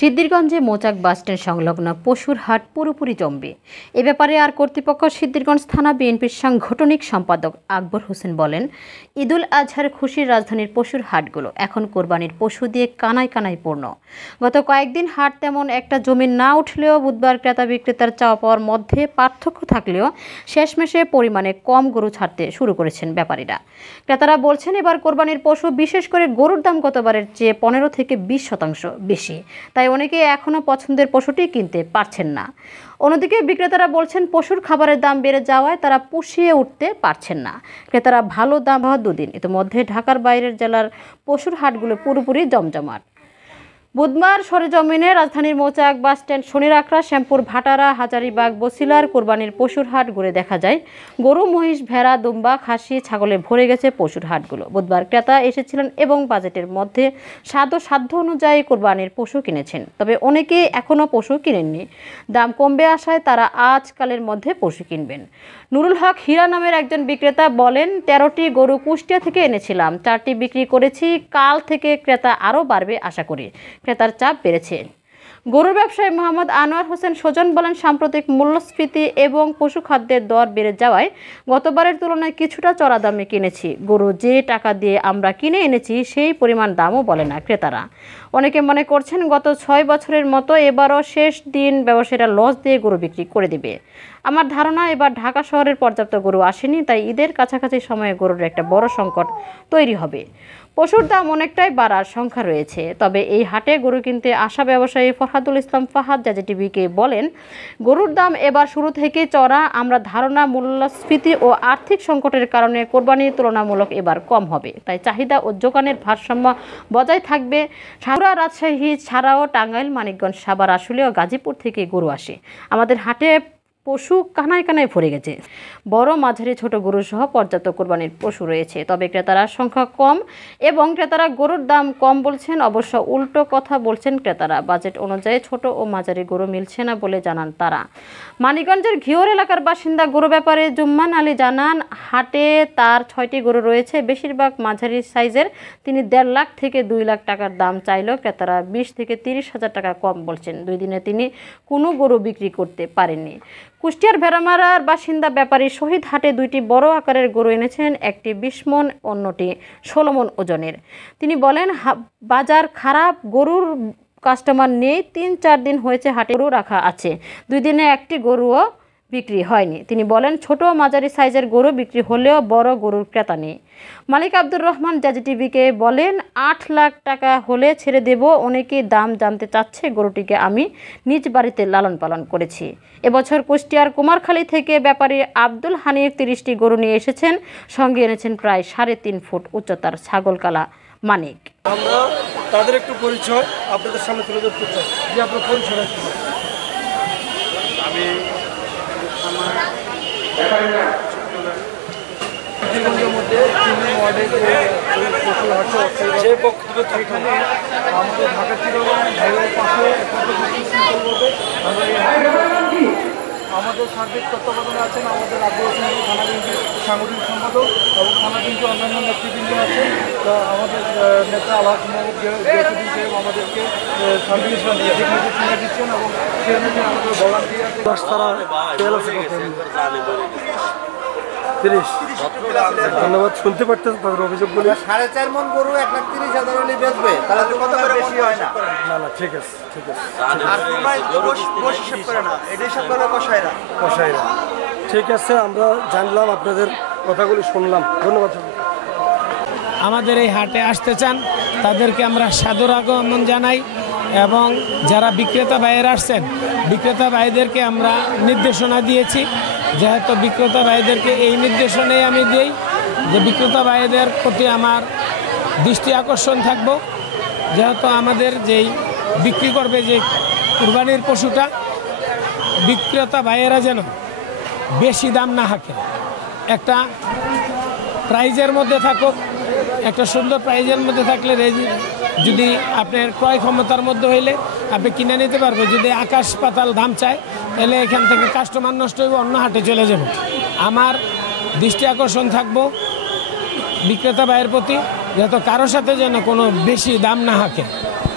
সিদ্ধিরগঞ্জে মৌচাক বাসস্ট্যান্ড সংলগ্ন পশুর হাট পুরোপুরি জমবে। এ ব্যাপারে আর কর্তৃপক্ষ সিদ্ধিরগঞ্জ থানা বিএনপির সাংগঠনিক সম্পাদক আকবর হোসেন বলেন, ঈদুল আজহার খুশির রাজধানীর পশুর হাটগুলো এখন কোরবানির পশু দিয়ে কানায় কানায় পূর্ণ। গত কয়েকদিন হাট তেমন একটা জমি না উঠলেও বুধবার ক্রেতা বিক্রেতার চাওয়া পাওয়ার মধ্যে পার্থক্য থাকলেও শেষমেশে পরিমাণে কম গরু ছাড়তে শুরু করেছেন ব্যাপারীরা। ক্রেতারা বলছেন, এবার কোরবানির পশু বিশেষ করে গরুর দাম গতবারের চেয়ে 15 থেকে 20% বেশি, তাই অনেকে এখনও পছন্দের পশুটি কিনতে পারছেন না। অন্যদিকে বিক্রেতারা বলছেন, পশুর খাবারের দাম বেড়ে যাওয়ায় তারা পুষিয়ে উঠতে পারছেন না। ক্রেতারা ভালো দাম পাওয়া দুদিন ইতিমধ্যে ঢাকার বাইরের জেলার পশুর হাটগুলো পুরোপুরি জমজমাট। বুধবার সরেজমিনে রাজধানীর মৌচাক বাসস্ট্যান্ড, শনিরাখড়া, শ্যামপুর, ভাটারা, হাজারীবাগ, বছিলার কোরবানির পশুর হাট ঘুরে দেখা যায় গরু, মহিষ, ভেড়া, দুম্বা, খাসি, ছাগলে ভরে গেছে পশুর হাটগুলো। বুধবার ক্রেতা এসেছিলেন এবং বাজেটের মধ্যে সাধ্য অনুযায়ী কোরবানির পশু কিনেছেন, তবে অনেকে এখনও পশু কিনেননি। দাম কমবে আশায় তারা আজকালের মধ্যে পশু কিনবেন। নুরুল হক হীরা নামের একজন বিক্রেতা বলেন, 13টি গরু কুষ্টিয়া থেকে এনেছিলাম, 4টি বিক্রি করেছি। কাল থেকে ক্রেতা আরও বাড়বে আশা করি। ক্রেতার চাপ বেড়েছে। গরুর ব্যবসায়ী মোহাম্মদ আনোয়ার হোসেন সুজন বলেন, সাম্প্রতিক মূল্যস্ফীতি এবং পশু খাদ্যের দর বেড়ে যাওয়ায় গতবারের তুলনায় কিছুটা চড়া দামে কিনেছি। গরু যে টাকা দিয়ে আমরা কিনে এনেছি সেই পরিমাণ দামও বলে না ক্রেতারা। অনেকে মনে করছেন, গত 6 বছরের মতো এবারও শেষ দিন ব্যবসায়ীরা লস দিয়ে গরু বিক্রি করে দিবে। আমার ধারণা, এবার ঢাকা শহরের পর্যাপ্ত গরু আসেনি, তাই ঈদের কাছাকাছি সময়ে গরুর একটা বড় সংকট তৈরি হবে। পশুর দাম অনেকটাই বাড়ার সংখ্যা রয়েছে। তবে এই হাটে গরু কিনতে আসা ব্যবসায়ী ফরহাদুল ইসলাম ফাহাদ জাজিটিভিকে বলেন, গরুর দাম এবার শুরু থেকে চড়া। আমরা ধারণা, মূল্যস্ফীতি ও আর্থিক সংকটের কারণে কোরবানি তুলনামূলক এবার কম হবে, তাই চাহিদা ও যোগানের ভারসাম্য বজায় থাকবে। সারা রাজশাহী ছাড়াও টাঙ্গাইল, মানিকগঞ্জ, সাভার, আশুলিয়া ও গাজীপুর থেকে গরু আসে। আমাদের হাটে পশু কানায় কানায় ভরে গেছে। বড়, মাঝারি, ছোট গরু সহ পর্যাপ্ত কোরবানির পশু রয়েছে, তবে ক্রেতারা সংখ্যা কম এবং ক্রেতারা গরুর দাম কম বলছেন। অবশ্য উল্টো কথা বলছেন ক্রেতারা, বাজেট অনুযায়ী ছোট ও মাঝারি গরু মিলছে না বলে জানান তারা। মানিকগঞ্জের ঘিওর এলাকার বাসিন্দা গরু ব্যাপারে জুম্মান আলী জানান, হাটে তার 6টি গরু রয়েছে, বেশিরভাগ মাঝারি সাইজের। তিনি 1.5 লাখ থেকে 2 লাখ টাকার দাম চাইলেও ক্রেতারা 20 থেকে 30 হাজার টাকা কম বলছেন। 2 দিনে তিনি কোনো গরু বিক্রি করতে পারেননি। কুষ্টিয়ার ভেড়ামারার বাসিন্দা ব্যাপারী শহীদ হাটে 2টি বড় আকারের গরু এনেছেন, একটি 20 মণ, অন্যটি 16 মণ ওজনের। তিনি বলেন, বাজার খারাপ, গরুর কাস্টমার নেই। 3-4 দিন হয়েছে হাটে গরু রাখা আছে, 2 দিনে একটি গরুও বিক্রি হয়নি। তিনি বলেন, ছোট ও মাঝারি সাইজের গরু বিক্রি হলেও বড় গরুর ক্রেতা নেই। মালিক আব্দুর রহমান জাজিটিভিকে বলেন, 8 লাখ টাকা হলে ছেড়ে দেব। অনেকেই দাম জানতে চাচ্ছে। গরুটিকে আমি নিজ বাড়িতে লালন পালন করেছি। এবছর কুষ্টিয়ার কুমারখালী থেকে ব্যাপারী আব্দুল হানিফ 30টি গরু নিয়ে এসেছেন, সঙ্গে এনেছেন প্রায় 3.5 ফুট উচ্চতার ছাগলকালা মানিক। আমরা তাদের একটু পরিচয় আপনাদের সামনে তুলে ধরতে চাই। যে আপনার পরিচয় আমি সিদ্ধিরগঞ্জের মধ্যে 3 নং ওয়ার্ডের পশুর হাট যে বক্তব্য এখানে আমাদের ঢাকা চিরগঞ্জ ভাইয়ের পাশে আমরা আমাদের সার্বিক তত্ত্বাবধানে আছেন আমাদের আকবর হোসেন থানা বিএনপির সাংগঠনিক সম্পাদক এবং থানা বিএনপির অন্যান্য নেতৃবৃন্দ আছেন। আমাদের নেতা আলহাজ মোহাম্মদ গিয়াসুদ্দিন সাহেব আমাদেরকে সার্বিক নির্দেশনা দিচ্ছেন এবং সে অনুযায়ী আমাদের ভলান্টিয়ার 10 তারা 30 ধন্যবাদ। শুনতে পারতেছেন তাদের অভিযোগগুলি। 4.5 মণ গরু 1,30,000 হলে বেচবে, তাহলে তো কত করে বেশি হয় না? না ঠিক আছে ঠিক আছে। আর ভাই বসে হিসাব করে না, এটা হিসাব করবে কসাইরা। ঠিক আছে, আমরা জানলাম, আপনাদের কথাগুলি শুনলাম। ধন্যবাদ। আমাদের এই হাটে আসতে চান তাদেরকে আমরা সাদর আগমন জানাই এবং যারা বিক্রেতা ভাইয়েরা আসছেন, বিক্রেতা ভাইদেরকে আমরা নির্দেশনা দিয়েছি। যেহেতু বিক্রেতা ভাইদেরকে এই নির্দেশনাই আমি দিই যে বিক্রেতা ভাইদের প্রতি আমার দৃষ্টি আকর্ষণ থাকবো, যেহেতু আমাদের যেই বিক্রি করবে যে কুরবানির পশুটা, বিক্রেতা ভাইয়েরা যেন বেশি দাম না হাঁকে, একটা প্রাইজের মধ্যে থাকুক। একটা সুন্দর প্রাইজের মধ্যে থাকলে যদি আপনার ক্রয় ক্ষমতার মধ্যে হইলে আপনি কিনে নিতে পারবেন। যদি আকাশ পাতাল দাম চায় তাহলে এখান থেকে কাস্টমার নষ্ট হইব, অন্য হাটে চলে যাব। আমার দৃষ্টি আকর্ষণ থাকবো বিক্রেতা ভাইয়ের প্রতি, যেহেতু কারোর সাথে যেন কোনো বেশি দাম না হাঁকে।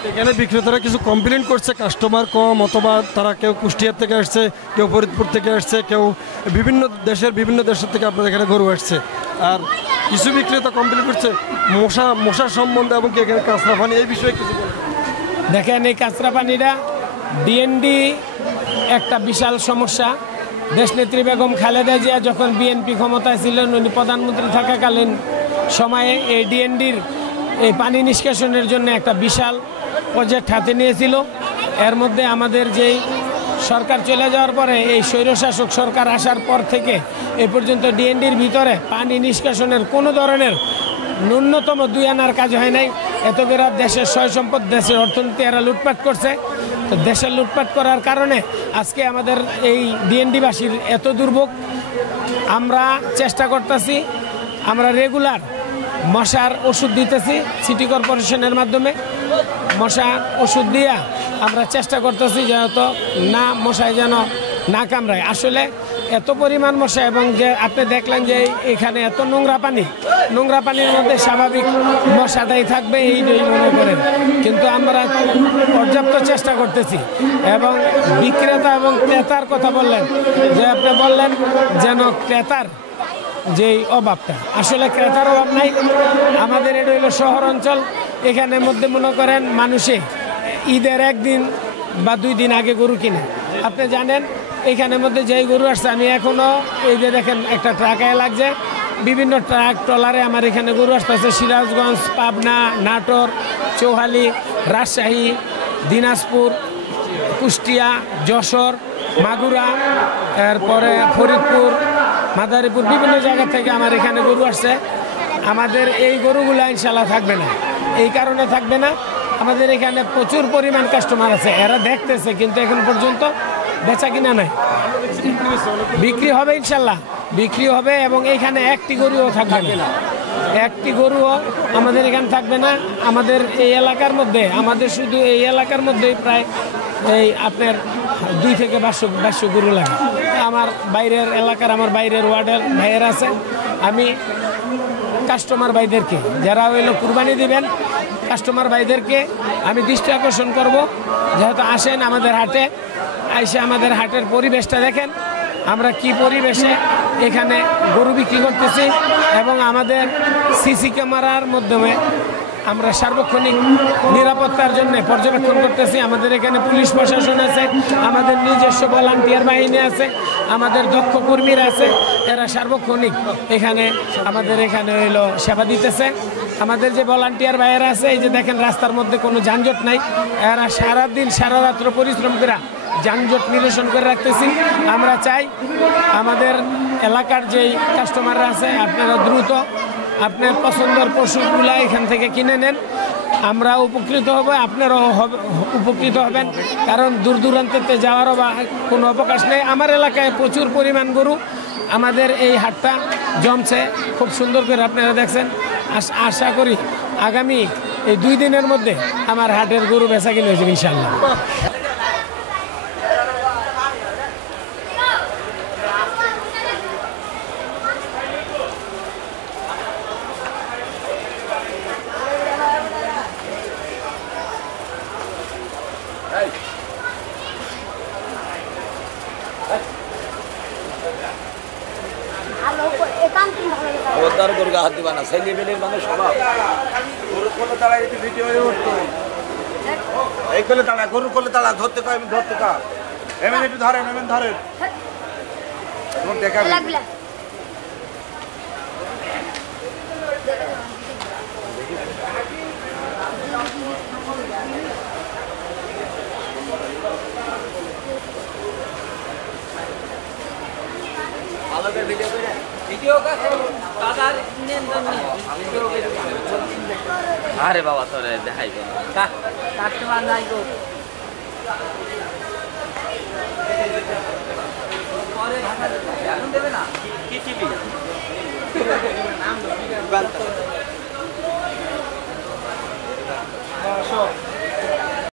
এখানে বিক্রেতারা কিছু কমপ্লেন করছে, কাস্টমার কম, অথবা তারা কেউ কুষ্টিয়ার থেকে আসছে, কেউ ফরিদপুর থেকে আসছে, কেউ বিভিন্ন দেশের থেকে আপনাদের এখানে গরু আসছে। আর কিছু বিক্রেতা কমপ্লেন করছে মশার সম্বন্ধে এবং কি এখানে কাঁচরা পানি, এই বিষয়ে কিছু বলবেন? দেখেন, এই কাঁচরা পানিটা ডিএনডি একটা বিশাল সমস্যা। দেশনেত্রী বেগম খালেদা জিয়া যখন বিএনপি ক্ষমতায় ছিলেন, উনি প্রধানমন্ত্রী থাকাকালীন সময়ে এই ডিএনডির এই পানি নিষ্কাশনের জন্য একটা বিশাল প্রজেক্ট হাতে নিয়েছিল। এর মধ্যে আমাদের যেই সরকার চলে যাওয়ার পরে, এই স্বৈরশাসক সরকার আসার পর থেকে এ পর্যন্ত ডিএনডির ভিতরে পানি নিষ্কাশনের কোনো ধরনের ন্যূনতম 2 আনার কাজ হয় নাই। এত বিরাট দেশের সয় সম্পদ, দেশের অর্থনীতি এরা লুটপাট করছে। তো দেশের লুটপাট করার কারণে আজকে আমাদের এই ডিএনডিবাসীর এত দুর্ভোগ। আমরা চেষ্টা করতেছি, আমরা রেগুলার মশার ওষুধ দিতেছি সিটি কর্পোরেশনের মাধ্যমে। মশার ওষুধ দিয়া আমরা চেষ্টা করতেছি যেহেতু না মশায় যেন না কামড়ায়। আসলে এত পরিমাণ মশা, এবং যে আপনি দেখলেন যে এখানে এত নোংরা পানির মধ্যে স্বাভাবিক মশাটাই থাকবে এইটাই মনে করেন, কিন্তু আমরা পর্যাপ্ত চেষ্টা করতেছি। এবং বিক্রেতা এবং ক্রেতার কথা বললেন, যে আপনি বললেন যেন ক্রেতার যেই অভাবটা, আসলে ক্রেতার অভাব নাই। আমাদের এটা হলো শহর অঞ্চল, এখানে মধ্যে মনে করেন মানুষে ঈদের 1 দিন বা 2 দিন আগে গরু কিনে। আপনি জানেন এখানের মধ্যে যেই গরু আসছে, আমি এখনও এই যে দেখেন একটা ট্রাকে লাগছে, বিভিন্ন ট্রাক ট্রলারে আমার এখানে গরু আসতেছে। সিরাজগঞ্জ, পাবনা, নাটোর, চৌহালি, রাজশাহী, দিনাজপুর, কুষ্টিয়া, যশোর, মাগুরা, এরপরে ফরিদপুর, মাদারীপুর, বিভিন্ন জায়গা থেকে আমার এখানে গরু আসছে। আমাদের এই গরুগুলো ইনশাল্লাহ থাকবে না। এই কারণে থাকবে না, আমাদের এখানে প্রচুর পরিমাণ কাস্টমার আছে, এরা দেখতেছে, কিন্তু এখন পর্যন্ত বেচা কিনা নাই। বিক্রি হবে ইনশাল্লাহ, বিক্রি হবে। এবং এইখানে একটি গরুও থাকবে না, একটি গরুও আমাদের এখানে থাকবে না। আমাদের এই এলাকার মধ্যে, আমাদের শুধু এই এলাকার মধ্যেই প্রায় এই আপনার 2 থেকে 500 গরু লাগে। আমার বাইরের এলাকার, আমার বাইরের ওয়ার্ডের ভাইয়ের আছে। আমি কাস্টমার ভাইদেরকে, যারা হইলো কুরবানি দিবেন, কাস্টমার ভাইদেরকে আমি দৃষ্টি আকর্ষণ করব, যেহেতু আসেন আমাদের হাটে, আইসে আমাদের হাটের পরিবেশটা দেখেন, আমরা কি পরিবেশে এখানে গরু বিক্রি করতেছি। এবং আমাদের সিসি ক্যামেরার মাধ্যমে আমরা সার্বক্ষণিক নিরাপত্তার জন্য পর্যবেক্ষণ করতেছি। আমাদের এখানে পুলিশ প্রশাসন আছে, আমাদের নিজস্ব ভলান্টিয়ার বাহিনী আছে, আমাদের দক্ষ কর্মীরা আছে, এরা সার্বক্ষণিক এখানে আমাদের এখানে হইলো সেবা দিতেছে। আমাদের যে ভলান্টিয়ার ভাইয়েরা আছে, এই যে দেখেন রাস্তার মধ্যে কোনো যানজট নাই, এরা সারাদিন সারা রাত্র পরিশ্রম করে যানজট নিরসন করে রাখতেছি। আমরা চাই আমাদের এলাকার যেই কাস্টমাররা আছে, আপনারা দ্রুত আপনার পছন্দের পশুগুলা এখান থেকে কিনে নেন। আমরা উপকৃত হব, আপনারাও উপকৃত হবেন, কারণ দূর দূরান্তে যাওয়ারও বা কোনো অবকাশ নেই। আমার এলাকায় প্রচুর পরিমাণ গরু, আমাদের এই হাটটা জমছে খুব সুন্দর করে, আপনারা দেখছেন। আশা করি আগামী এই 2 দিনের মধ্যে আমার হাটের গরু বেচা কিনে হয়েছে ইনশাল্লাহ। গরু হাত দিবা না, সেই লেভেলের মানে স্বভাব। গরু করলে তারা একটু ভিডিও উঠতো, এই করলে তারা গরু করলে তারা ধরতে পারে, আমি ধরতে পার, এমন একটু ধরেন, এমন ধরেন, দেখা আরে বাবা তোরে দেখাই কাস্টমার নাই গো পরে দেবে না কি টিভি